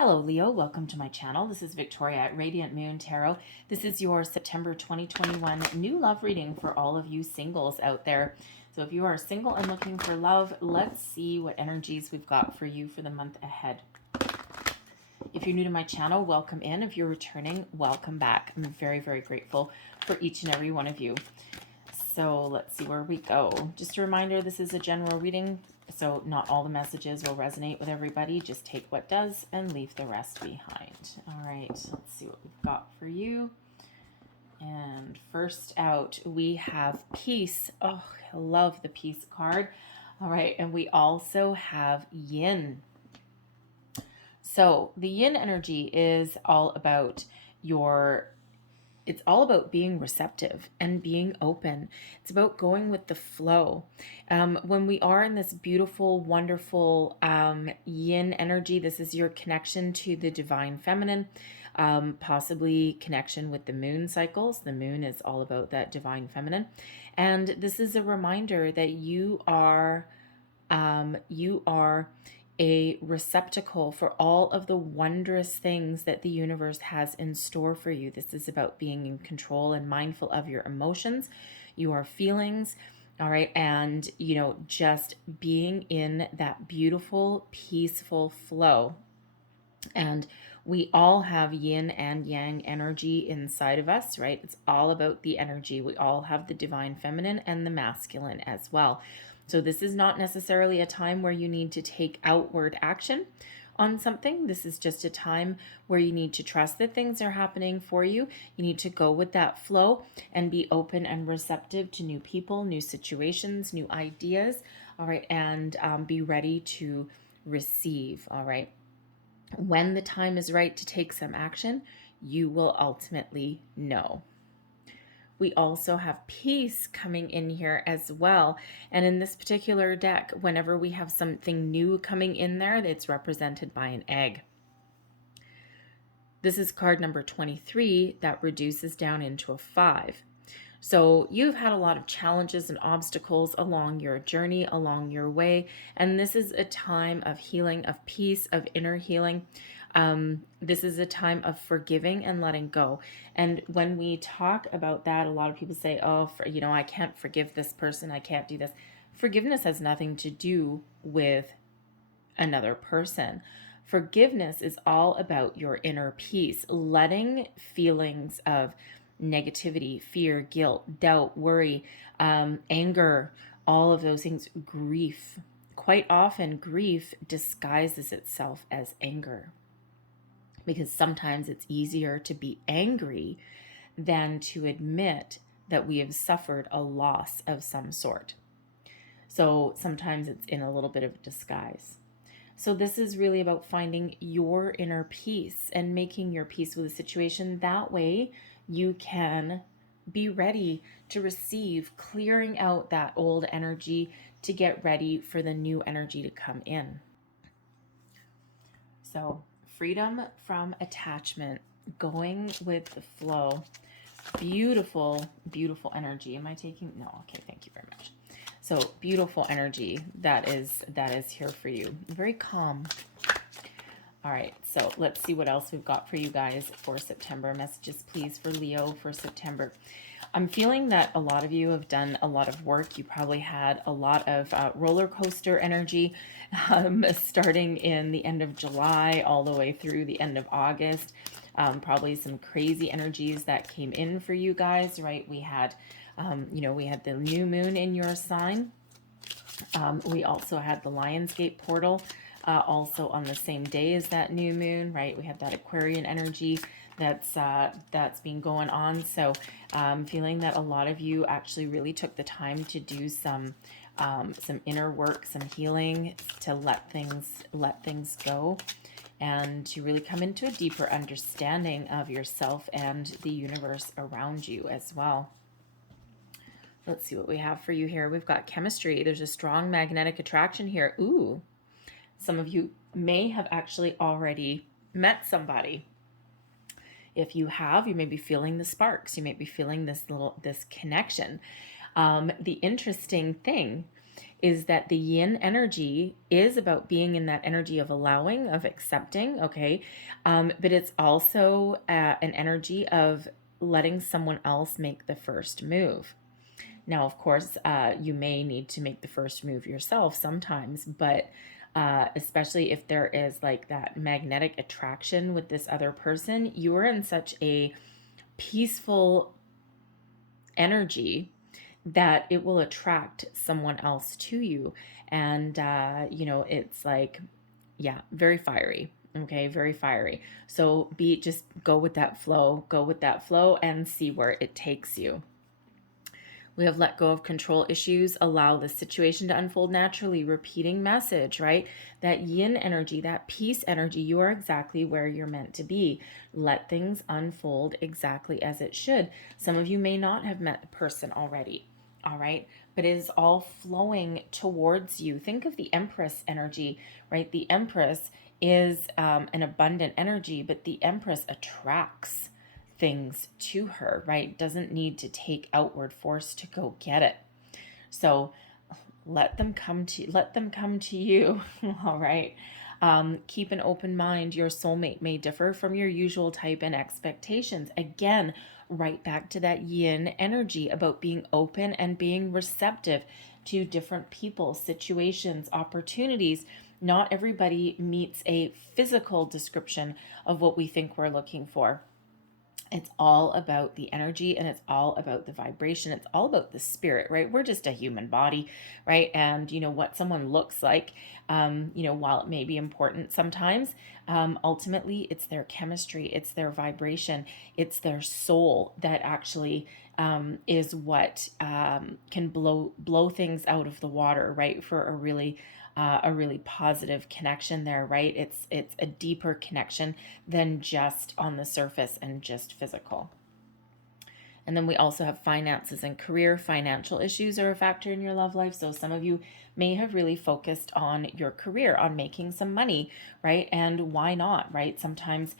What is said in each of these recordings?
Hello Leo, welcome to my channel. This is Victoria at Radiant Moon Tarot. This is your September 2021 new love reading for all of you singles out there. So if you are single and looking for love, let's see what energies we've got for you for the month ahead. If you're new to my channel, welcome in. If you're returning, welcome back. I'm very, very grateful for each and every one of you. So let's see where we go. Just a reminder, this is a general reading, so not all the messages will resonate with everybody. Just take what does and leave the rest behind. All right, let's see what we've got for you. And first out, we have peace. Oh, I love the peace card. All right, and we also have yin. So the yin energy is all about it's all about being receptive and being open. It's about going with the flow. When we are in this beautiful, wonderful yin energy, this is your connection to the divine feminine, possibly connection with the moon cycles. The moon is all about that divine feminine. And this is a reminder that you are a receptacle for all of the wondrous things that the universe has in store for you. This is about being in control and mindful of your emotions, your feelings, all right, and, just being in that beautiful, peaceful flow. And we all have yin and yang energy inside of us, right? It's all about the energy. We all have the divine feminine and the masculine as well. So this is not necessarily a time where you need to take outward action on something. This is just a time where you need to trust that things are happening for you. You need to go with that flow and be open and receptive to new people, new situations, new ideas, all right, and be ready to receive, all right. When the time is right to take some action, you will ultimately know. We also have peace coming in here as well. And in this particular deck, whenever we have something new coming in there, it's represented by an egg. This is card number 23 that reduces down into a 5. So you've had a lot of challenges and obstacles along your journey, along your way. And this is a time of healing, of peace, of inner healing. This is a time of forgiving and letting go. And when we talk about that, a lot of people say, oh, I can't forgive this person. I can't do this. Forgiveness has nothing to do with another person. Forgiveness is all about your inner peace, letting feelings of negativity, fear, guilt, doubt, worry, anger, all of those things, grief. Quite often, grief disguises itself as anger, because sometimes it's easier to be angry than to admit that we have suffered a loss of some sort. So sometimes it's in a little bit of disguise. So this is really about finding your inner peace and making your peace with the situation. That way you can be ready to receive, clearing out that old energy to get ready for the new energy to come in. So freedom from attachment, going with the flow. Beautiful, beautiful energy. Am I taking? No. Okay. Thank you very much. So beautiful energy that is here for you. Very calm. All right. So let's see what else we've got for you guys for September. Messages, please, for Leo for September. I'm feeling that a lot of you have done a lot of work. You probably had a lot of roller coaster energy starting in the end of July all the way through the end of August. Probably some crazy energies that came in for you guys, right? We had, we had the new moon in your sign. We also had the Lionsgate portal also on the same day as that new moon, right? We had that Aquarian energy that's been going on. So I'm feeling that a lot of you actually really took the time to do some inner work, some healing, to let things go, and to really come into a deeper understanding of yourself and the universe around you as well. Let's see what we have for you here. We've got chemistry. There's a strong magnetic attraction here. Ooh, some of you may have actually already met somebody. If you have, you may be feeling the sparks. You may be feeling this connection. The interesting thing is that the yin energy is about being in that energy of allowing, of accepting, okay? But it's also an energy of letting someone else make the first move. Now, of course, you may need to make the first move yourself sometimes, but especially if there is like that magnetic attraction with this other person, you are in such a peaceful energy that it will attract someone else to you. And, it's like, yeah, very fiery. Okay, very fiery. So just go with that flow, and see where it takes you. We have let go of control issues, allow the situation to unfold naturally, repeating message, right? That yin energy, that peace energy, you are exactly where you're meant to be. Let things unfold exactly as it should. Some of you may not have met the person already, all right? But it is all flowing towards you. Think of the Empress energy, right? The Empress is an abundant energy, but the Empress attracts things to her, right? Doesn't need to take outward force to go get it. So let them come to you. All right. Keep an open mind. Your soulmate may differ from your usual type and expectations. Again, right back to that yin energy about being open and being receptive to different people, situations, opportunities. Not everybody meets a physical description of what we think we're looking for. It's all about the energy, and it's all about the vibration. It's all about the spirit, right? We're just a human body, right? And what someone looks like, while it may be important sometimes, ultimately it's their chemistry, it's their vibration, it's their soul that actually is what can blow things out of the water, right? For a really positive connection there, right? It's a deeper connection than just on the surface and just physical. And then we also have finances and career. Financial issues are a factor in your love life. So some of you may have really focused on your career, on making some money, right? And why not, right? Sometimes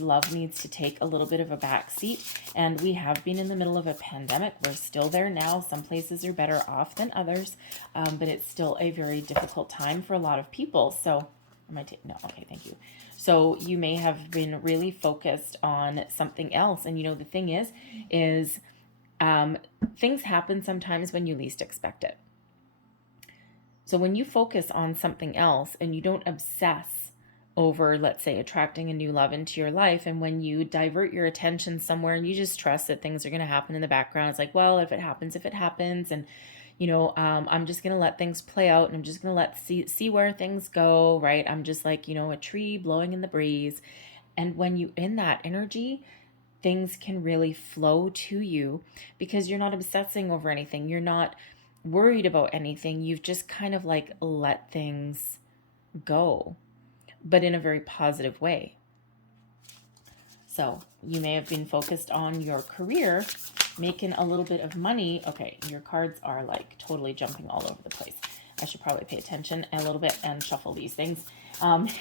love needs to take a little bit of a back seat, and we have been in the middle of a pandemic. We're still there now. Some places are better off than others, but it's still a very difficult time for a lot of people. So no, okay, thank you. So you may have been really focused on something else. And the thing is things happen sometimes when you least expect it. So when you focus on something else and you don't obsess over, let's say, attracting a new love into your life, and when you divert your attention somewhere and you just trust that things are going to happen in the background, it's like, well, if it happens, and I'm just going to let things play out, and I'm just going to see where things go, right? I'm just like, a tree blowing in the breeze. And when you in that energy, things can really flow to you because you're not obsessing over anything. You're not worried about anything. You've just kind of like let things go, but in a very positive way. So you may have been focused on your career, making a little bit of money. Okay, your cards are like totally jumping all over the place. I should probably pay attention a little bit and shuffle these things.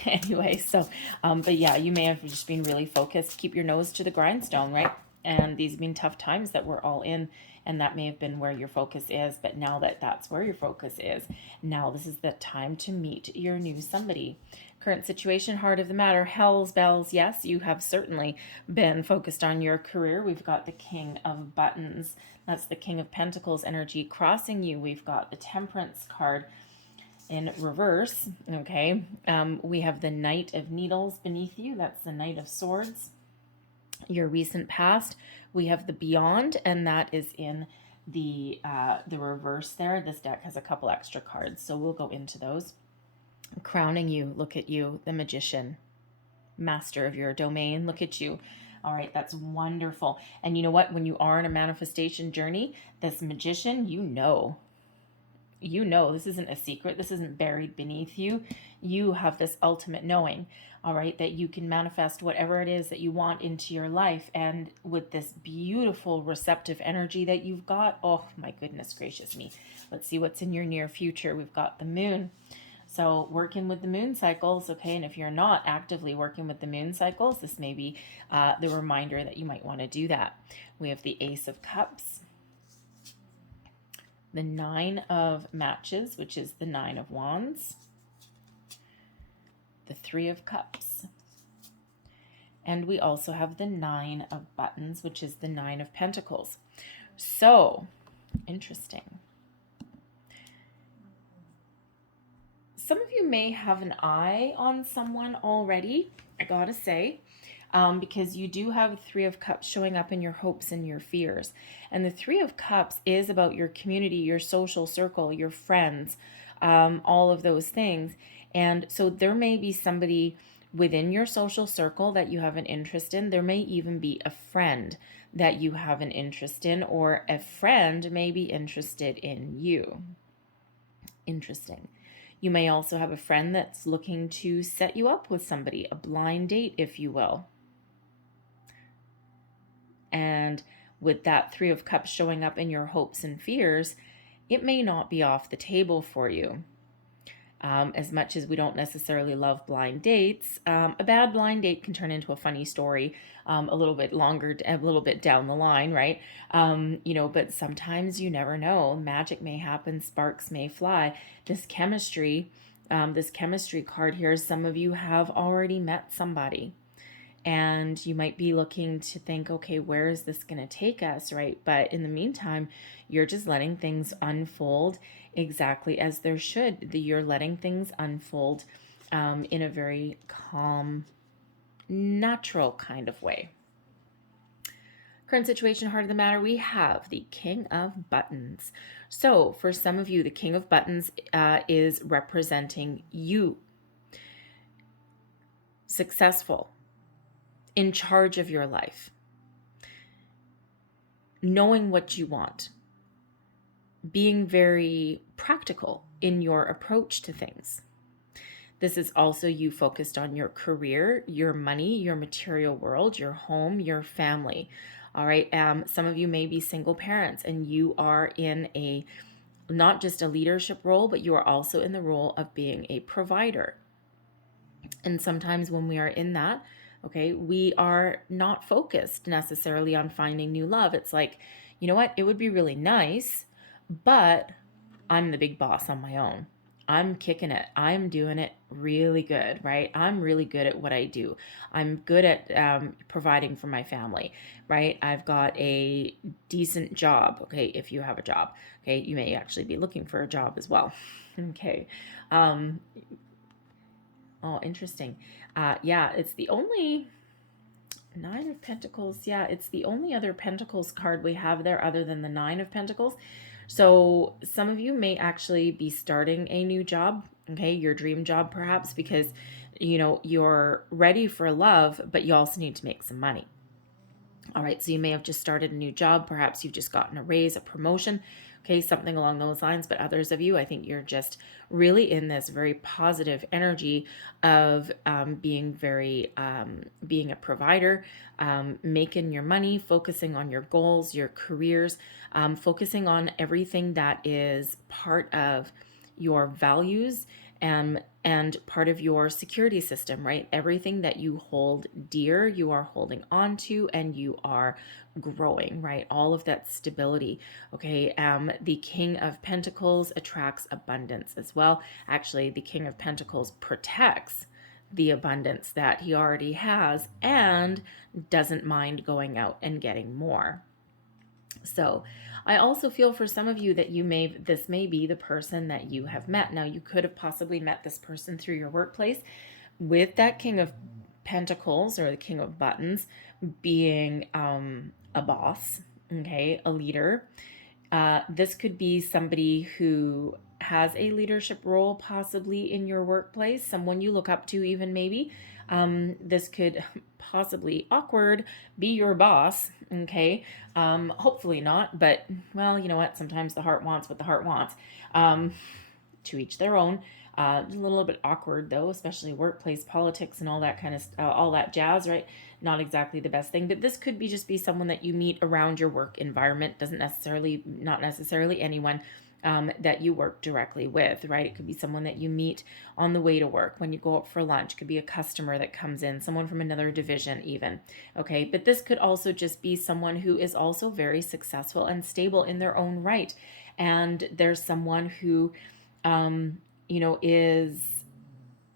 Anyway, so, but yeah, you may have just been really focused. Keep your nose to the grindstone, right? And these have been tough times that we're all in, and that may have been where your focus is. But now that that's where your focus is, now this is the time to meet your new somebody. Current situation, heart of the matter, hell's bells. Yes, you have certainly been focused on your career. We've got the King of Buttons. That's the King of Pentacles energy crossing you. We've got the Temperance card in reverse. Okay. We have the Knight of Needles beneath you. That's the Knight of Swords. Your recent past. We have the Beyond, and that is in the reverse there. This deck has a couple extra cards, so we'll go into those. Crowning you, look at you, the Magician, master of your domain. Look at you. All right, that's wonderful. And you know what? When you are in a manifestation journey, this Magician, this isn't a secret. This isn't buried beneath you. You have this ultimate knowing, all right, that you can manifest whatever it is that you want into your life. And with this beautiful receptive energy that you've got, oh my goodness gracious me. Let's see what's in your near future. We've got the Moon. So working with the moon cycles, okay, and if you're not actively working with the moon cycles, this may be the reminder that you might want to do that. We have the Ace of Cups, the Nine of Matches, which is the Nine of Wands, the Three of Cups, and we also have the Nine of Buttons, which is the Nine of Pentacles. So, interesting. Some of you may have an eye on someone already, I gotta say, because you do have Three of Cups showing up in your hopes and your fears. And the Three of Cups is about your community, your social circle, your friends, all of those things. And so there may be somebody within your social circle that you have an interest in. There may even be a friend that you have an interest in, or a friend may be interested in you. Interesting. You may also have a friend that's looking to set you up with somebody, a blind date, if you will. And with that Three of Cups showing up in your hopes and fears, it may not be off the table for you. As much as we don't necessarily love blind dates, a bad blind date can turn into a funny story a little bit longer, a little bit down the line, right? But sometimes you never know. Magic may happen, sparks may fly. This chemistry card here, some of you have already met somebody. And you might be looking to think, okay, where is this going to take us, right? But in the meantime, you're just letting things unfold exactly as there should. You're letting things unfold in a very calm, natural kind of way. Current situation, heart of the matter, we have the King of Buttons. So for some of you, the King of Buttons is representing you. Successful. In charge of your life, knowing what you want, being very practical in your approach to things. This is also you focused on your career, your money, your material world, your home, your family. All right. Some of you may be single parents and you are in a, not just a leadership role, but you are also in the role of being a provider. And sometimes when we are in that, okay, we are not focused necessarily on finding new love. It's like, you know what? It would be really nice, but I'm the big boss on my own. I'm kicking it. I'm doing it really good, right? I'm really good at what I do. I'm good at providing for my family, right? I've got a decent job. Okay, if you have a job, okay, you may actually be looking for a job as well. Okay. Oh, interesting. Yeah, it's the only Nine of Pentacles. Yeah, it's the only other Pentacles card we have there other than the Nine of Pentacles. So some of you may actually be starting a new job, okay, your dream job perhaps, because, you're ready for love, but you also need to make some money. All right, so you may have just started a new job. Perhaps you've just gotten a raise, a promotion, okay, something along those lines. But others of you, I think you're just really in this very positive energy of being a provider, making your money, focusing on your goals, your careers, focusing on everything that is part of your values and part of your security system, right? Everything that you hold dear, you are holding on to, and you are growing, right? All of that stability. Okay. The King of Pentacles attracts abundance as well. Actually, the King of Pentacles protects the abundance that he already has and doesn't mind going out and getting more. So I also feel for some of you that this may be the person that you have met. Now, you could have possibly met this person through your workplace, with that King of Pentacles or the King of Buttons being a boss, okay, a leader. This could be somebody who has a leadership role possibly in your workplace, someone you look up to even maybe. This could possibly awkward be your boss, okay? Hopefully not, but well, you know what? Sometimes the heart wants what the heart wants. To each their own. A little bit awkward though, especially workplace politics and all that kind of all that jazz, right? Not exactly the best thing, but this could be someone that you meet around your work environment. Not necessarily anyone that you work directly with, right? It could be someone that you meet on the way to work, when you go out for lunch. It could be a customer that comes in, someone from another division even, okay? But this could also just be someone who is also very successful and stable in their own right. and there's someone who, is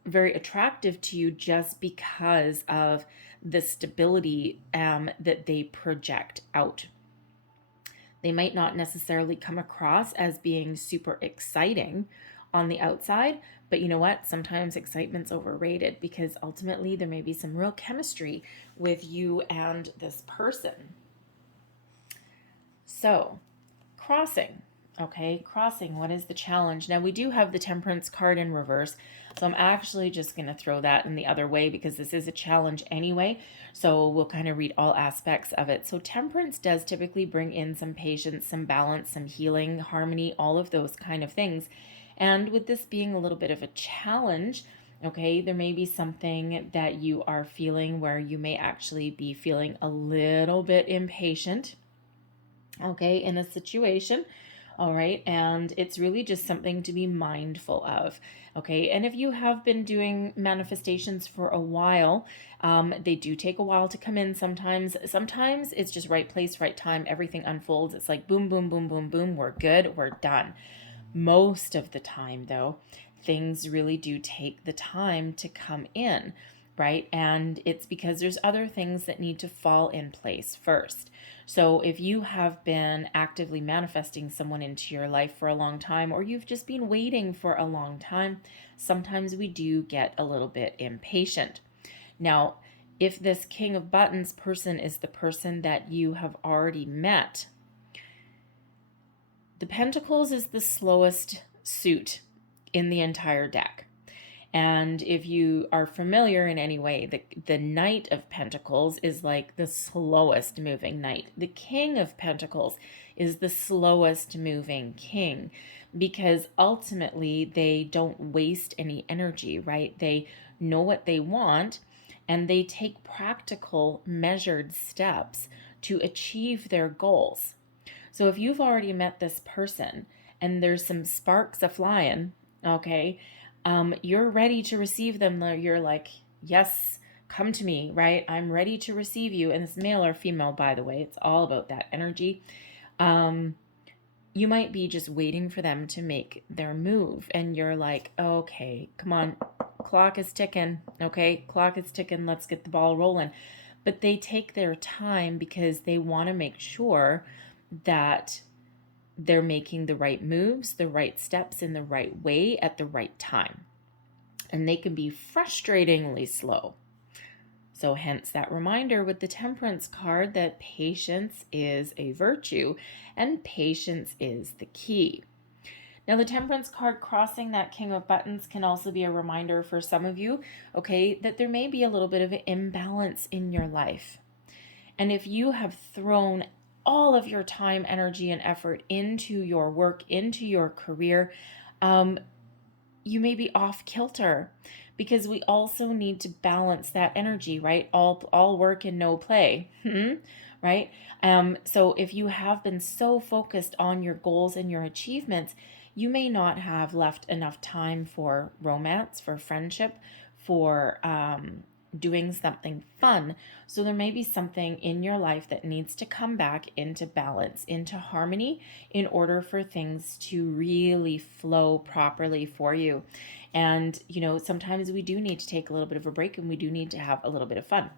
very attractive to you just because of the stability that they project out. They might not necessarily come across as being super exciting on the outside, but you know what? Sometimes excitement's overrated, because ultimately there may be some real chemistry with you and this person. So, crossing. Okay, crossing, what is the challenge? Now, we do have the Temperance card in reverse, so I'm actually just going to throw that in the other way, because this is a challenge anyway, so we'll kind of read all aspects of it. So Temperance does typically bring in some patience, some balance, some healing, harmony, all of those kind of things. And with this being a little bit of a challenge, okay, there may be something that you are feeling where you may actually be feeling a little bit impatient, okay, in a situation. All right. And it's really just something to be mindful of. Okay. And if you have been doing manifestations for a while, they do take a while to come in sometimes. Sometimes it's just right place, right time. Everything unfolds. It's like boom, boom, boom, boom, boom. We're good. We're done. Most of the time, though, things really do take the time to come in, right? And it's because there's other things that need to fall in place first. So if you have been actively manifesting someone into your life for a long time, or you've just been waiting for a long time, sometimes we do get a little bit impatient. Now, if this King of Buttons person is the person that you have already met, the Pentacles is the slowest suit in the entire deck. And if you are familiar in any way, the Knight of Pentacles is like the slowest moving knight. The King of Pentacles is the slowest moving king, because ultimately they don't waste any energy, right? They know what they want, and they take practical, measured steps to achieve their goals. So if you've already met this person and there's some sparks a-flying, okay, you're ready to receive them. You're like, yes, come to me, right? I'm ready to receive you. And it's male or female, by the way. It's all about that energy. You might be just waiting for them to make their move. And you're like, okay, come on. Clock is ticking. Okay, clock is ticking. Let's get the ball rolling. But they take their time because they want to make sure that they're making the right moves, the right steps in the right way at the right time. And they can be frustratingly slow. So hence that reminder with the Temperance card that patience is a virtue and patience is the key. Now, the Temperance card crossing that King of Buttons can also be a reminder for some of you, okay, that there may be a little bit of an imbalance in your life. And if you have thrown all of your time, energy, and effort into your work, into your career, you may be off kilter, because we also need to balance that energy, right? All work and no play, right? So if you have been so focused on your goals and your achievements, you may not have left enough time for romance, for friendship, for doing something fun. So there may be something in your life that needs to come back into balance, into harmony, in order for things to really flow properly for you. And, sometimes we do need to take a little bit of a break, and we do need to have a little bit of fun.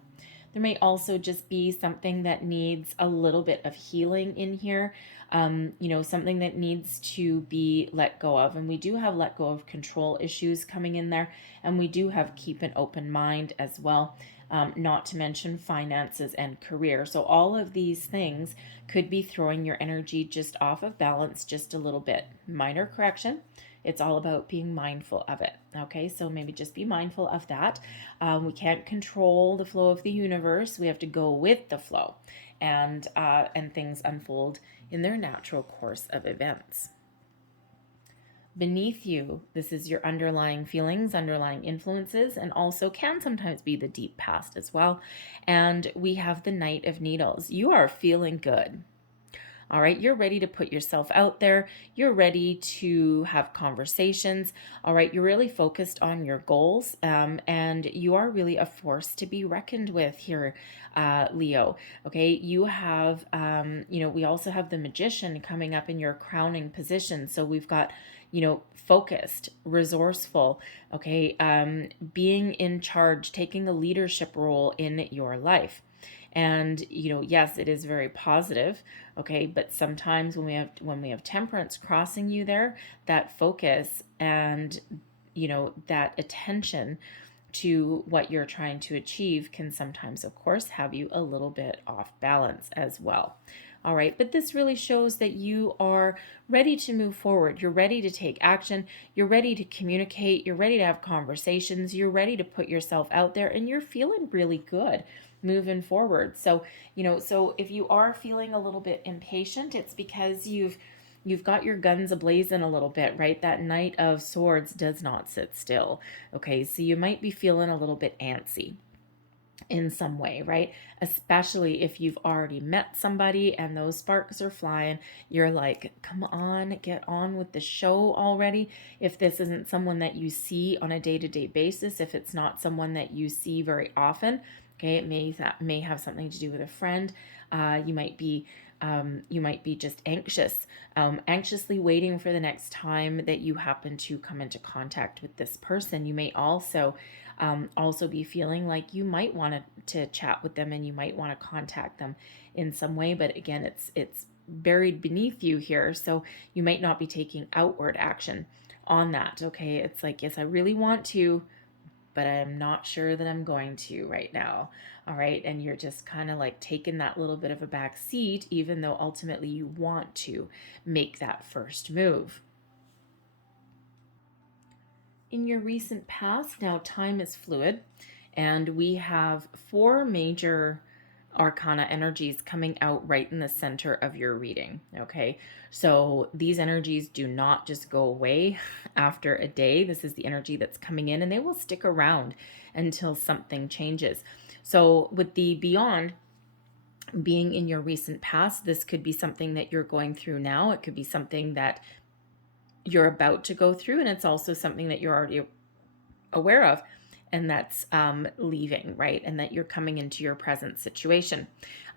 There may also just be something that needs a little bit of healing in here, something that needs to be let go of. And we do have let go of control issues coming in there, and we do have keep an open mind as well, not to mention finances and career. So all of these things could be throwing your energy just off of balance just a little bit. Minor correction. It's all about being mindful of it. Okay, so maybe just be mindful of that. We can't control the flow of the universe. We have to go with the flow, and things unfold in their natural course of events. Beneath you, this is your underlying feelings, underlying influences, and also can sometimes be the deep past as well. And we have the Knight of Needles. You are feeling good. All right, you're ready to put yourself out there. You're ready to have conversations. All right, you're really focused on your goals, and you are really a force to be reckoned with here, Leo. Okay, you have, we also have the Magician coming up in your crowning position. So we've got, focused, resourceful, okay, being in charge, taking a leadership role in your life. And yes, it is very positive, okay, but sometimes when we have Temperance crossing you there, that focus and that attention to what you're trying to achieve can sometimes, of course, have you a little bit off balance as well. All right, but this really shows that you are ready to move forward. You're ready to take action. You're ready to communicate. You're ready to have conversations. You're ready to put yourself out there, and you're feeling really good moving forward. So, so if you are feeling a little bit impatient, it's because you've got your guns ablazing a little bit, right? That Knight of Swords does not sit still. Okay, so you might be feeling a little bit antsy in some way, right? Especially if you've already met somebody and those sparks are flying. You're like, come on, get on with the show already. If this isn't someone that you see on a day-to-day basis, if it's not someone that you see very often, okay, that may have something to do with a friend. You might be just anxious, anxiously waiting for the next time that you happen to come into contact with this person. You may also be feeling like you might want to chat with them and you might want to contact them in some way. But again, it's buried beneath you here. So you might not be taking outward action on that. Okay. It's like, yes, I really want to, but I'm not sure that I'm going to right now. All right. And you're just kind of like taking that little bit of a back seat, even though ultimately you want to make that first move. In your recent past, now time is fluid, and we have 4 major arcana energies coming out right in the center of your reading. Okay, so these energies do not just go away after a day. This is the energy that's coming in, and they will stick around until something changes. So with the beyond being in your recent past, this could be something that you're going through now. It could be something that you're about to go through, and it's also something that you're already aware of, and that's leaving, right? And that you're coming into your present situation.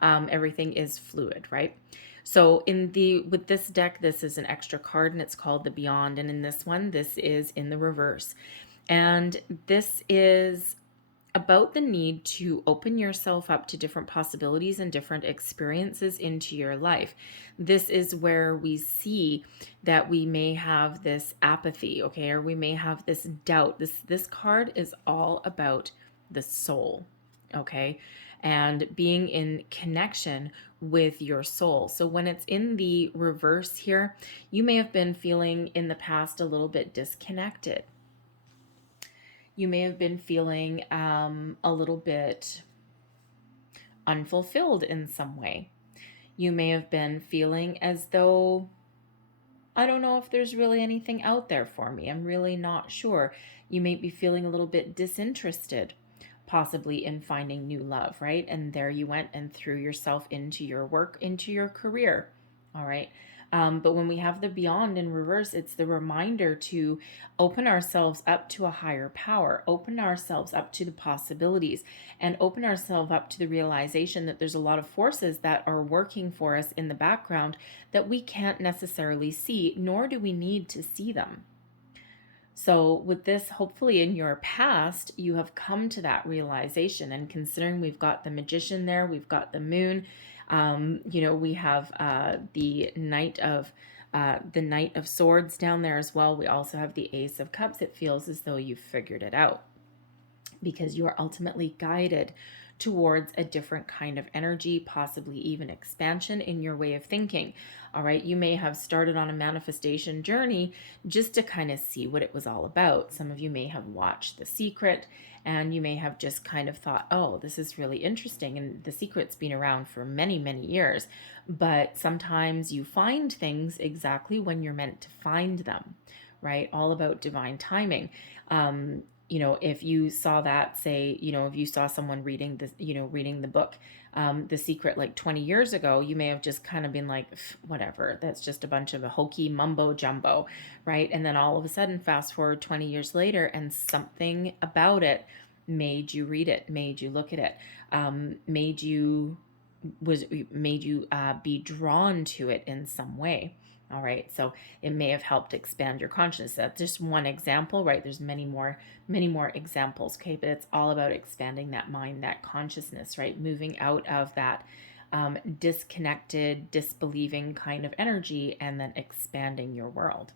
Everything is fluid, right? So with this deck, this is an extra card, and it's called the Beyond. And in this one, this is in the reverse. And this is about the need to open yourself up to different possibilities and different experiences into your life. This is where we see that we may have this apathy, okay, or we may have this doubt. This card is all about the soul, okay, and being in connection with your soul. So when it's in the reverse here, you may have been feeling in the past a little bit disconnected. You may have been feeling a little bit unfulfilled in some way. You may have been feeling as though, I don't know if there's really anything out there for me. I'm really not sure. You may be feeling a little bit disinterested, possibly in finding new love, right? And there you went and threw yourself into your work, into your career, all right? But when we have the Beyond in reverse, it's the reminder to open ourselves up to a higher power, open ourselves up to the possibilities, and open ourselves up to the realization that there's a lot of forces that are working for us in the background that we can't necessarily see, nor do we need to see them. So with this, hopefully in your past, you have come to that realization. And considering we've got the Magician there, we've got the Moon, we have the Knight of Swords down there as well. We also have the Ace of Cups. It feels as though you've figured it out because you are ultimately guided towards a different kind of energy, possibly even expansion in your way of thinking. All right, you may have started on a manifestation journey just to kind of see what it was all about. Some of you may have watched The Secret, and you may have just kind of thought, oh, this is really interesting. And The Secret's been around for many, many years. But sometimes you find things exactly when you're meant to find them, right? All about divine timing. you know, if you saw that, say, you know, if you saw someone reading this, you know, reading the book, The Secret, like 20 years ago, you may have just kind of been like, whatever, that's just a bunch of a hokey mumbo jumbo, right? And then all of a sudden, fast forward 20 years later, and something about it made you read it, made you look at it, made you be drawn to it in some way. All right, so it may have helped expand your consciousness. That's just one example, right? There's many more examples, okay? But it's all about expanding that mind, that consciousness, right? Moving out of that disconnected, disbelieving kind of energy, and then expanding your world.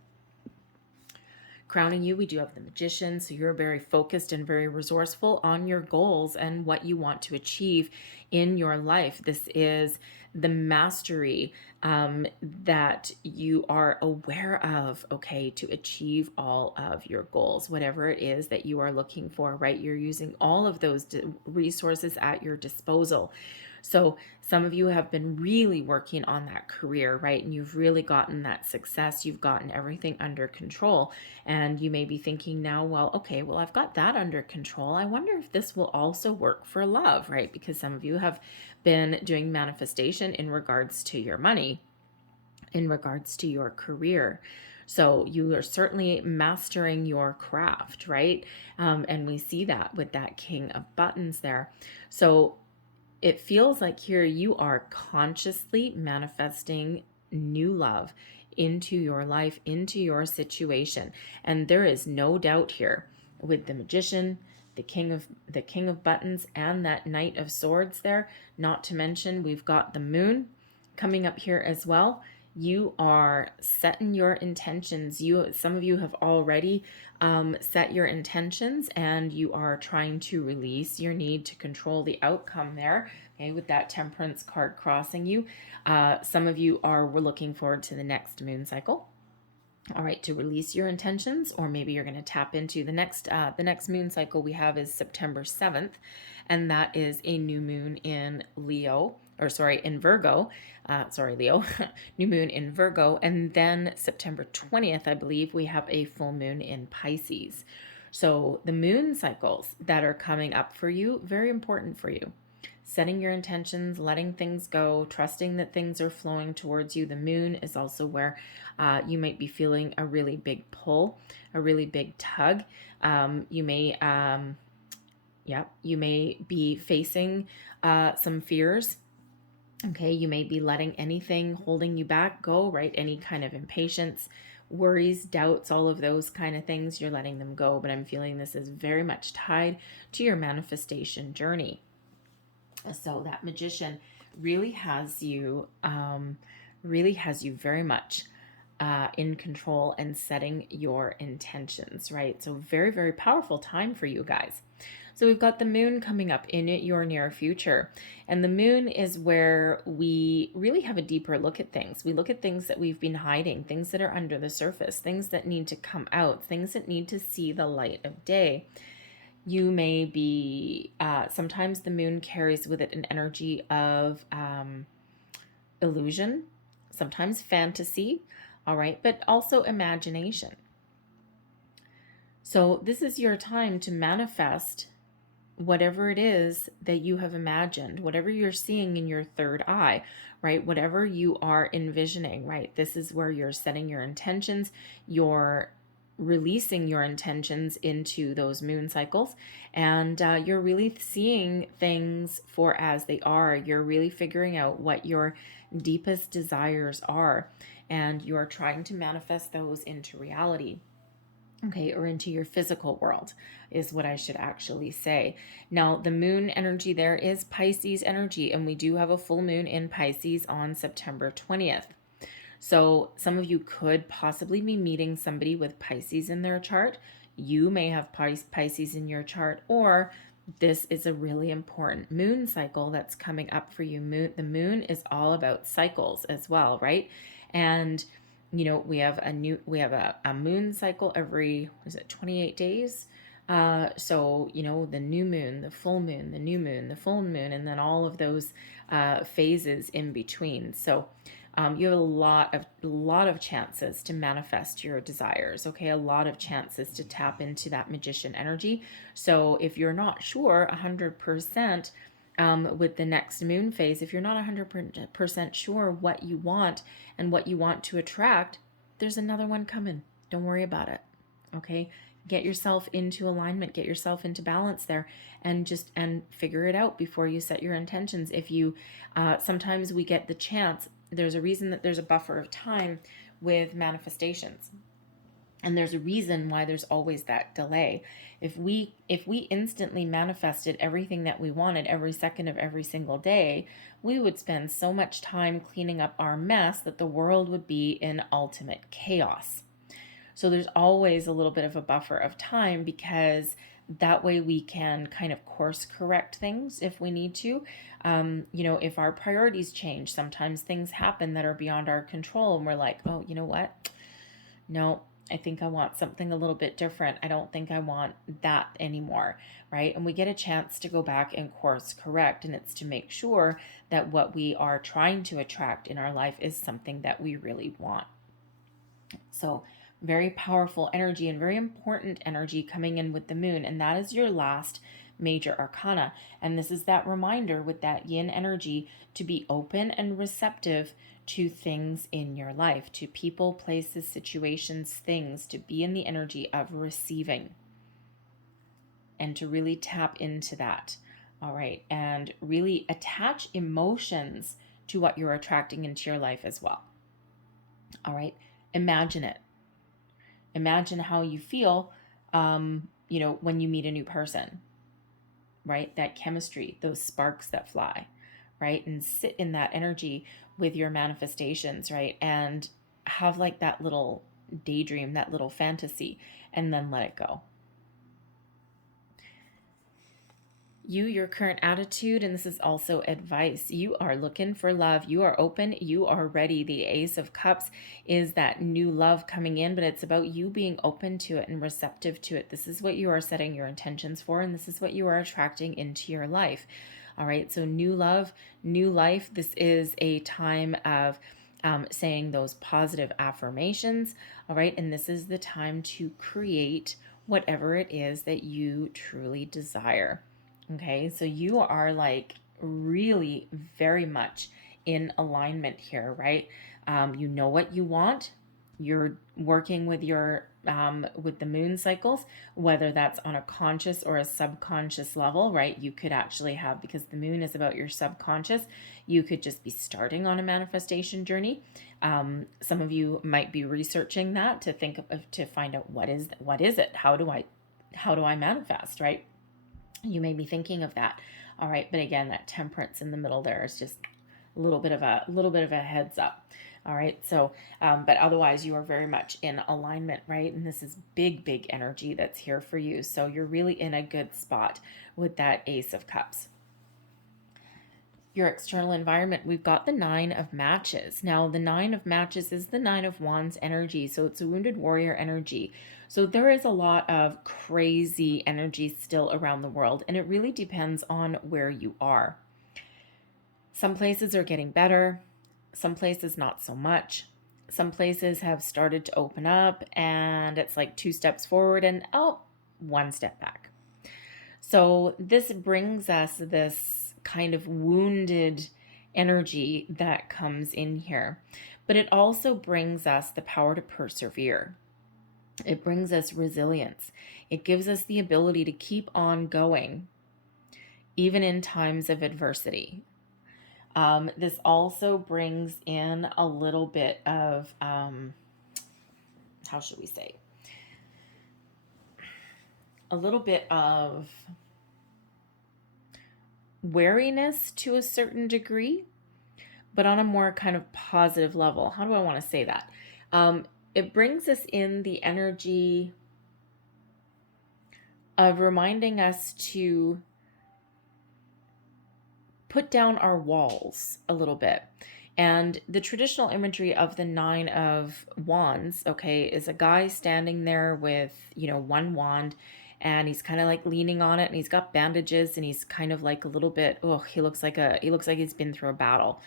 Crowning you, we do have the Magician. So you're very focused and very resourceful on your goals and what you want to achieve in your life. This is the mastery that you are aware of, okay, to achieve all of your goals, whatever it is that you are looking for, right? You're using all of those resources at your disposal. So some of you have been really working on that career, right? And you've really gotten that success. You've gotten everything under control. And you may be thinking now, well, okay, well, I've got that under control. I wonder if this will also work for love, right? Because some of you have been doing manifestation in regards to your money, in regards to your career. So you are certainly mastering your craft, right? And we see that with that King of Buttons there. So it feels like here you are consciously manifesting new love into your life, into your situation. And there is no doubt here with the Magician, the King of Buttons, and that Knight of Swords there. Not to mention we've got the Moon coming up here as well. You are setting your intentions. Some of you have already set your intentions, and you are trying to release your need to control the outcome there. Okay, with that Temperance card crossing you. Some of you we're looking forward to the next moon cycle. All right, to release your intentions, or maybe you're going to tap into the next moon cycle we have is September 7th, and that is a new moon in Leo, or sorry, in Virgo. Leo, new moon in Virgo, and then September 20th, I believe, we have a full moon in Pisces. So the moon cycles that are coming up for you, very important for you. Setting your intentions, letting things go, trusting that things are flowing towards you. The moon is also where you might be feeling a really big pull, a really big tug. You may be facing some fears. Okay, you may be letting anything holding you back go, right? Any kind of impatience, worries, doubts, all of those kind of things, you're letting them go. But I'm feeling this is very much tied to your manifestation journey. So that Magician really has you very much in control and setting your intentions, right? So very, very powerful time for you guys. So we've got the moon coming up in your near future. And the moon is where we really have a deeper look at things. We look at things that we've been hiding, things that are under the surface, things that need to come out, things that need to see the light of day. You may be, sometimes the moon carries with it an energy of illusion, sometimes fantasy, all right, but also imagination. So this is your time to manifest whatever it is that you have imagined, whatever you're seeing in your third eye, right? Whatever you are envisioning, right? This is where you're setting your intentions, you're releasing your intentions into those moon cycles, and you're really seeing things for as they are. You're really figuring out what your deepest desires are, and you're trying to manifest those into reality. Okay, or into your physical world is what I should actually say. Now, the moon energy there is Pisces energy, and we do have a full moon in Pisces on September 20th. So some of you could possibly be meeting somebody with Pisces in their chart. You may have Pisces in your chart, or this is a really important moon cycle that's coming up for you. The moon is all about cycles as well, right? And you know, we have a moon cycle every, 28 days? So, you know, the new moon, the full moon, the new moon, the full moon, and then all of those phases in between. So You have a lot of chances to manifest your desires. Okay, a lot of chances to tap into that magician energy. So if you're not sure 100%, with the next moon phase, if you're not 100% sure what you want and what you want to attract, there's another one coming. Don't worry about it. Okay, get yourself into alignment, get yourself into balance there, and figure it out before you set your intentions. If you sometimes we get the chance, there's a reason that there's a buffer of time with manifestations, and there's a reason why there's always that delay. If we instantly manifested everything that we wanted every second of every single day, we would spend so much time cleaning up our mess that the world would be in ultimate chaos. So there's always a little bit of a buffer of time, because that way we can kind of course correct things if we need to. If our priorities change, sometimes things happen that are beyond our control, and we're like, oh, you know what? No, I think I want something a little bit different. I don't think I want that anymore, right? And we get a chance to go back and course correct, and it's to make sure that what we are trying to attract in our life is something that we really want. So very powerful energy and very important energy coming in with the moon, and that is your last major arcana. And this is that reminder with that yin energy to be open and receptive to things in your life, to people, places, situations, things, to be in the energy of receiving and to really tap into that. All right, and really attach emotions to what you're attracting into your life as well. All right, imagine it. Imagine how you feel, when you meet a new person, right? That chemistry, those sparks that fly, right? And sit in that energy with your manifestations, right? And have like that little daydream, that little fantasy, and then let it go. Your current attitude, and this is also advice, you are looking for love, you are open, you are ready. The Ace of Cups is that new love coming in, but it's about you being open to it and receptive to it. This is what you are setting your intentions for, and this is what you are attracting into your life. All right, so new love, new life. This is a time of saying those positive affirmations. All right, and this is the time to create whatever it is that you truly desire. Okay, so you are like really very much in alignment here, right? You know what you want. You're working with your with the moon cycles, whether that's on a conscious or a subconscious level, right? You could actually have, because the moon is about your subconscious, you could just be starting on a manifestation journey. Some of you might be researching that to think of, to find out what is it? How do I manifest, right? You may be thinking of that. All right, but again, that temperance in the middle there is just a little bit of a heads up. All right, so but otherwise you are very much in alignment, right? And this is big energy that's here for you. So you're really in a good spot with that Ace of Cups. Your external environment, we've got the Nine of Matches. Now, the Nine of Matches is the Nine of Wands energy, so it's a wounded warrior energy. So there is a lot of crazy energy still around the world, and it really depends on where you are. Some places are getting better, some places not so much. Some places have started to open up, and it's like 2 steps forward and 1 step back. So this brings us this kind of wounded energy that comes in here. But it also brings us the power to persevere. It brings us resilience. It gives us the ability to keep on going, even in times of adversity. This also brings in a little bit of, how should we say? A little bit of wariness to a certain degree, but on a more kind of positive level. How do I want to say that? It brings us in the energy of reminding us to put down our walls a little bit. And the traditional imagery of the Nine of Wands, okay, is a guy standing there with, 1 wand, and he's kind of like leaning on it, and he's got bandages, and he's kind of like a little bit, he looks like he's been through a battle.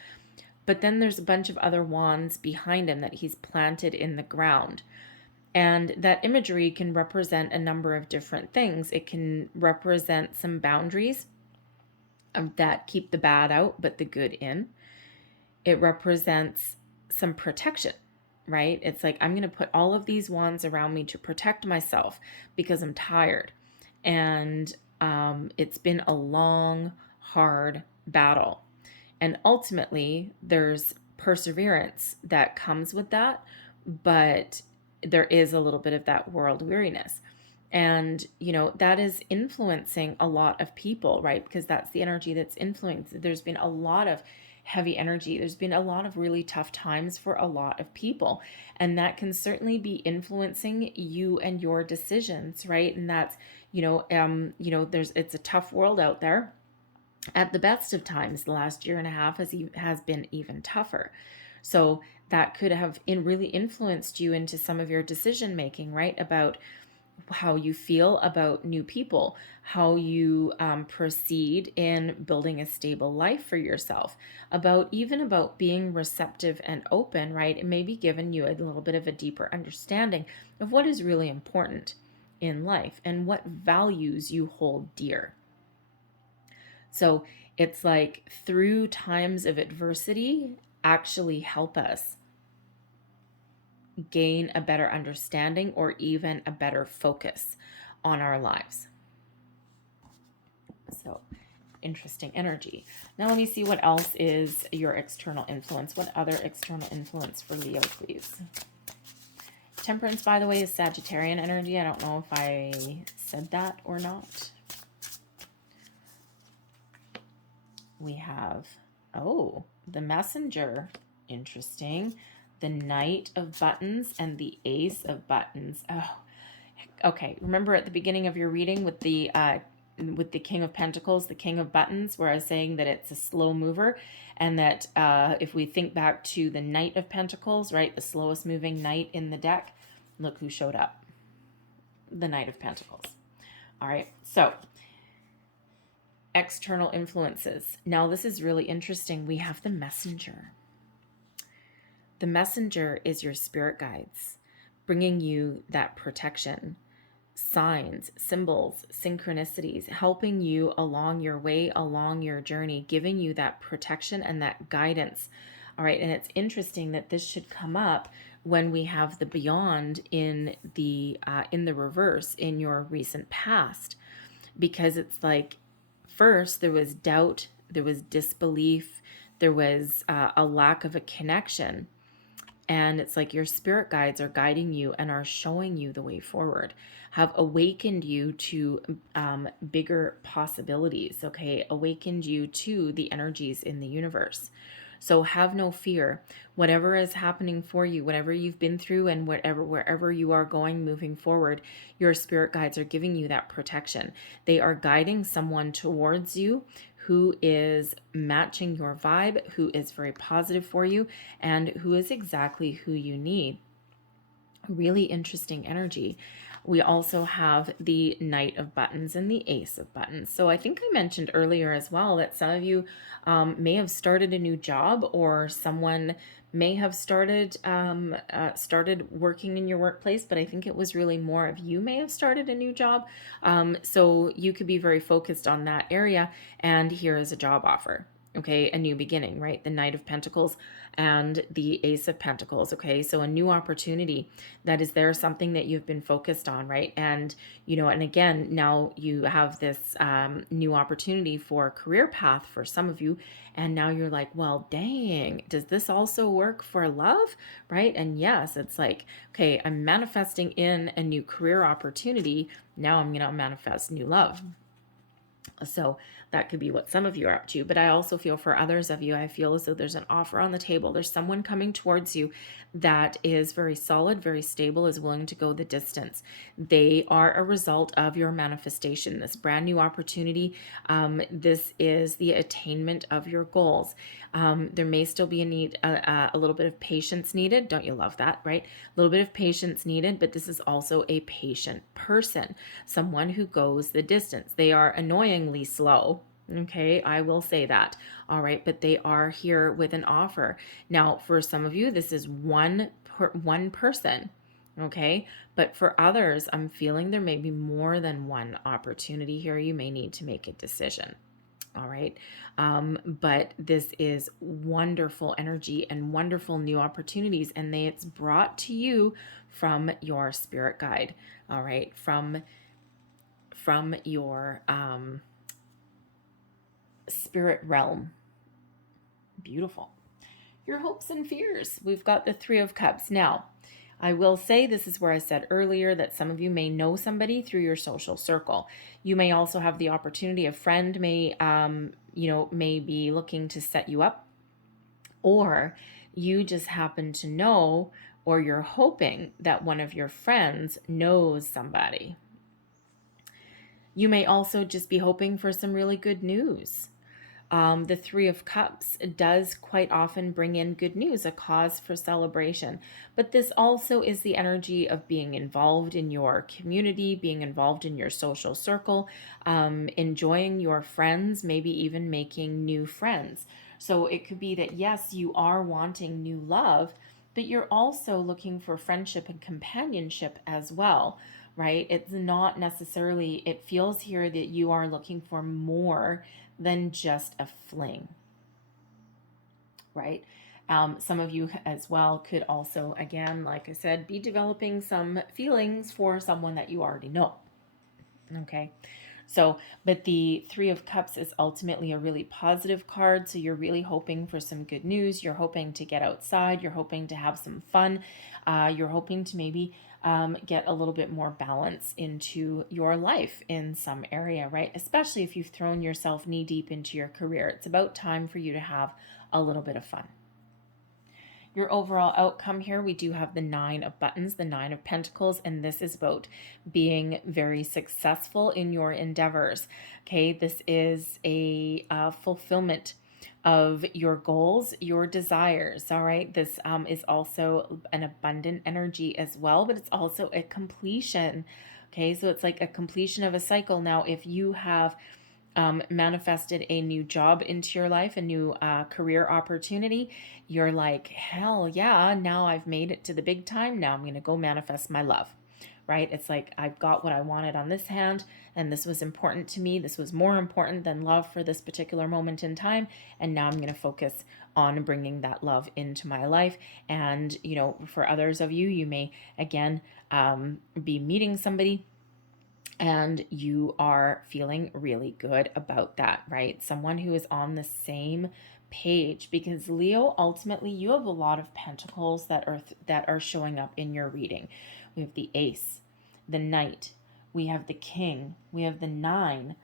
but then there's a bunch of other wands behind him that he's planted in the ground. And that imagery can represent a number of different things. It can represent some boundaries that keep the bad out, but the good in. It represents some protection, right? It's like, I'm going to put all of these wands around me to protect myself because I'm tired. And it's been a long, hard battle. And ultimately, there's perseverance that comes with that, but there is a little bit of that world weariness. And, that is influencing a lot of people, right? Because that's the energy that's influenced. There's been a lot of heavy energy. There's been a lot of really tough times for a lot of people. And that can certainly be influencing you and your decisions, right? And that's, it's a tough world out there. At the best of times, the last year and a half has been even tougher. So that could have really influenced you into some of your decision making, right? About how you feel about new people, how you proceed in building a stable life for yourself, about being receptive and open, right? It may be given you a little bit of a deeper understanding of what is really important in life and what values you hold dear. So it's like, through times of adversity actually help us gain a better understanding or even a better focus on our lives. So interesting energy. Now let me see what else is your external influence. What other external influence for Leo, please? Temperance, by the way, is Sagittarian energy. I don't know if I said that or not. We have, the Messenger. Interesting. The Knight of Buttons and the Ace of Buttons. Oh, okay. Remember at the beginning of your reading with the King of Pentacles, the King of Buttons, where I was saying that it's a slow mover, and that if we think back to the Knight of Pentacles, right, the slowest moving knight in the deck, look who showed up. The Knight of Pentacles. All right. So external influences. Now this is really interesting. We have the Messenger. The Messenger is your spirit guides, bringing you that protection, signs, symbols, synchronicities, helping you along your way, along your journey, giving you that protection and that guidance. All right. And it's interesting that this should come up when we have the Beyond in the reverse in your recent past, because it's like, first there was doubt, there was disbelief, there was a lack of a connection. And it's like your spirit guides are guiding you and are showing you the way forward, have awakened you to bigger possibilities, okay? Awakened you to the energies in the universe. So have no fear. Whatever is happening for you, whatever you've been through, and wherever you are going moving forward, your spirit guides are giving you that protection. They are guiding someone towards you who is matching your vibe, who is very positive for you, and who is exactly who you need. Really interesting energy. We also have the Knight of Buttons and the Ace of Buttons. So I think I mentioned earlier as well that some of you may have started a new job, or someone may have started working in your workplace, but I think it was really more of you may have started a new job. So you could be very focused on that area, and here is a job offer. Okay, a new beginning, right? The Knight of Pentacles and the Ace of Pentacles. Okay, so a new opportunity that is there, something that you've been focused on, right? And, and again, now you have this new opportunity for a career path for some of you. And now you're like, well, dang, does this also work for love, right? And yes, it's like, okay, I'm manifesting in a new career opportunity. Now I'm going to manifest new love. So that could be what some of you are up to. But I also feel for others of you, I feel as though there's an offer on the table. There's someone coming towards you that is very solid, very stable, is willing to go the distance. They are a result of your manifestation, this brand new opportunity. This is the attainment of your goals. There may still be a little bit of patience needed. Don't you love that, right? A little bit of patience needed, but this is also a patient person, someone who goes the distance. They are annoyingly slow, Okay, I will say that. All right, but they are here with an offer. Now, for some of you, this is one person. Okay, but for others, I'm feeling there may be more than one opportunity here. You may need to make a decision. All right. But this is wonderful energy and wonderful new opportunities, and it's brought to you from your spirit guide. All right. From your spirit realm. Beautiful. Your hopes and fears. We've got the Three of Cups. Now, I will say this is where I said earlier that some of you may know somebody through your social circle. You may also have the opportunity, a friend may, may be looking to set you up, or you just happen to know, or you're hoping that one of your friends knows somebody. You may also just be hoping for some really good news. The Three of Cups does quite often bring in good news, a cause for celebration. But this also is the energy of being involved in your community, being involved in your social circle, enjoying your friends, maybe even making new friends. So it could be that, yes, you are wanting new love, but you're also looking for friendship and companionship as well, right? It's not necessarily, it feels here that you are looking for more than just a fling, right? Some of you as well could also, again, like I said, be developing some feelings for someone that you already know. Okay. So, but the Three of Cups is ultimately a really positive card. So you're really hoping for some good news. You're hoping to get outside. You're hoping to have some fun. You're hoping to maybe get a little bit more balance into your life in some area, right? Especially if you've thrown yourself knee deep into your career. It's about time for you to have a little bit of fun. Your overall outcome here, we do have the Nine of Buttons, the Nine of Pentacles, and this is about being very successful in your endeavors. Okay, this is a fulfillment of your goals, your desires. All right, this is also an abundant energy as well, but it's also a completion. Okay, so it's like a completion of a cycle. Now, if you have manifested a new job into your life, a new career opportunity, you're like, hell yeah, now I've made it to the big time. Now I'm going to go manifest my love, right? It's like, I've got what I wanted on this hand, and this was important to me. This was more important than love for this particular moment in time. And now I'm going to focus on bringing that love into my life. And, for others of you, you may, again, be meeting somebody and you are feeling really good about that, right? Someone who is on the same page, because Leo, ultimately you have a lot of pentacles that are showing up in your reading. We have the Ace, the Knight, we have the King, we have the Nine,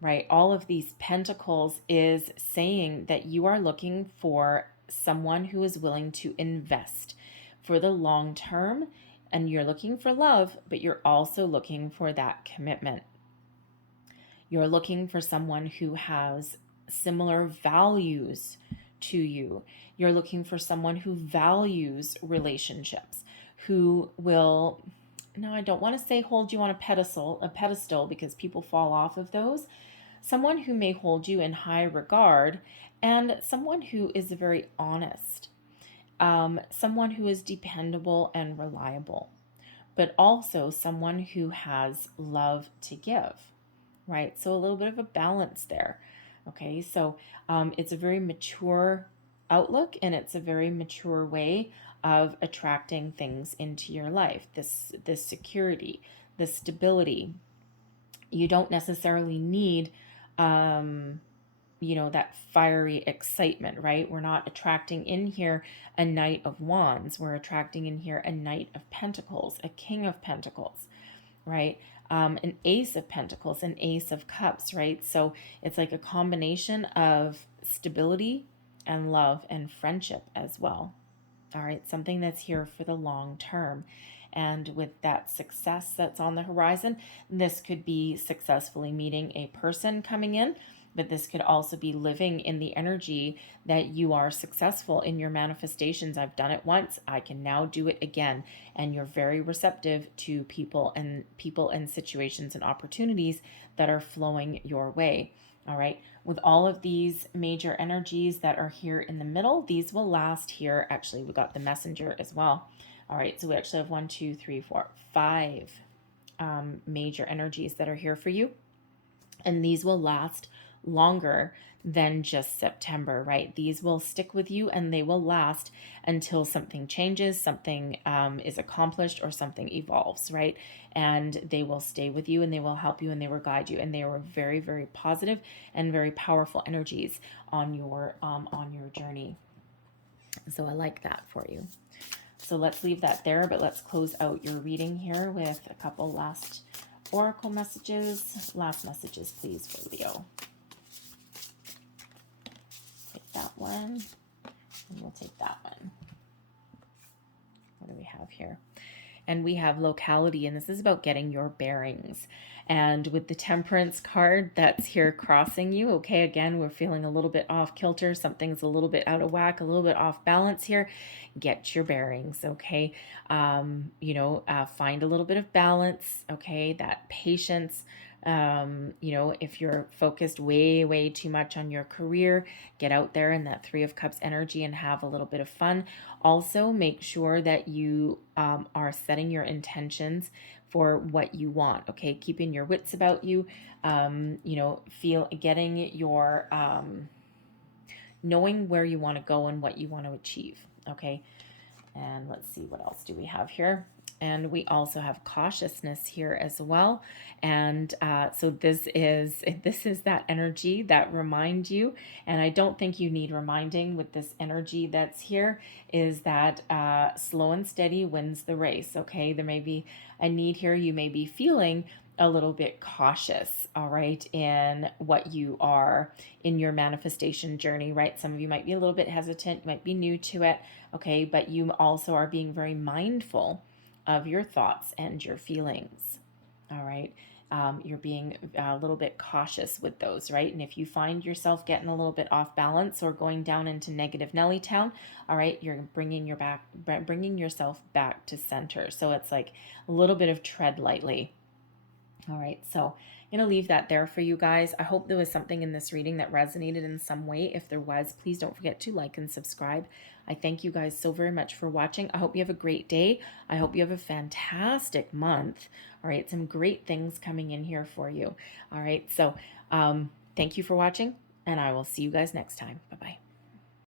right? All of these pentacles is saying that you are looking for someone who is willing to invest for the long term. And you're looking for love, but you're also looking for that commitment. You're looking for someone who has similar values to you. You're looking for someone who values relationships, who will, no, I don't want to say hold you on a pedestal because people fall off of those. Someone who may hold you in high regard, and someone who is very honest. Someone who is dependable and reliable, but also someone who has love to give, right? So a little bit of a balance there. Okay, so it's a very mature outlook, and it's a very mature way of attracting things into your life. This security, this stability. You don't necessarily need that fiery excitement, right? We're not attracting in here a Knight of Wands. We're attracting in here a Knight of Pentacles, a King of Pentacles, right? An Ace of Pentacles, an Ace of Cups, right? So it's like a combination of stability and love and friendship as well. All right, something that's here for the long term. And with that success that's on the horizon, this could be successfully meeting a person coming in, but this could also be living in the energy that you are successful in your manifestations. I've done it once, I can now do it again. And you're very receptive to people and situations and opportunities that are flowing your way. All right. With all of these major energies that are here in the middle, these will last here. Actually, we got the messenger as well. All right. So we actually have 1, 2, 3, 4, 5 major energies that are here for you. And these will last longer than just September, right? These will stick with you and they will last until something changes, something is accomplished, or something evolves, right? And they will stay with you and they will help you and they will guide you. And they are very, very positive and very powerful energies on your journey. So I like that for you. So let's leave that there, but let's close out your reading here with a couple last oracle messages. Last messages, please, for Leo. Take that one, and we'll take that one. What do we have here? And we have locality, and this is about getting your bearings. And with the Temperance card that's here crossing you, okay, again, we're feeling a little bit off kilter. Something's a little bit out of whack, a little bit off balance here. Get your bearings, okay? Find a little bit of balance, okay? That patience. If you're focused way, way too much on your career, get out there in that 3 of Cups energy and have a little bit of fun. Also, make sure that you are setting your intentions for what you want, okay? Keeping your wits about you, getting your, knowing where you want to go and what you want to achieve, okay? And let's see, what else do we have here? And we also have cautiousness here as well. And so this is that energy that reminds you. And I don't think you need reminding with this energy that's here, is that slow and steady wins the race. Okay, there may be a need here. You may be feeling a little bit cautious, all right, in what you are in your manifestation journey, right? Some of you might be a little bit hesitant, you might be new to it, okay, but you also are being very mindful of your thoughts and your feelings, all right? You're being a little bit cautious with those, right? And if you find yourself getting a little bit off balance or going down into negative Nelly town, all right, you're bringing yourself back to center. So it's like a little bit of tread lightly. All right, so I'm going to leave that there for you guys. I hope there was something in this reading that resonated in some way. If there was, please don't forget to like and subscribe. I thank you guys so very much for watching. I hope you have a great day. I hope you have a fantastic month. All right, some great things coming in here for you. All right, so thank you for watching, and I will see you guys next time. Bye-bye.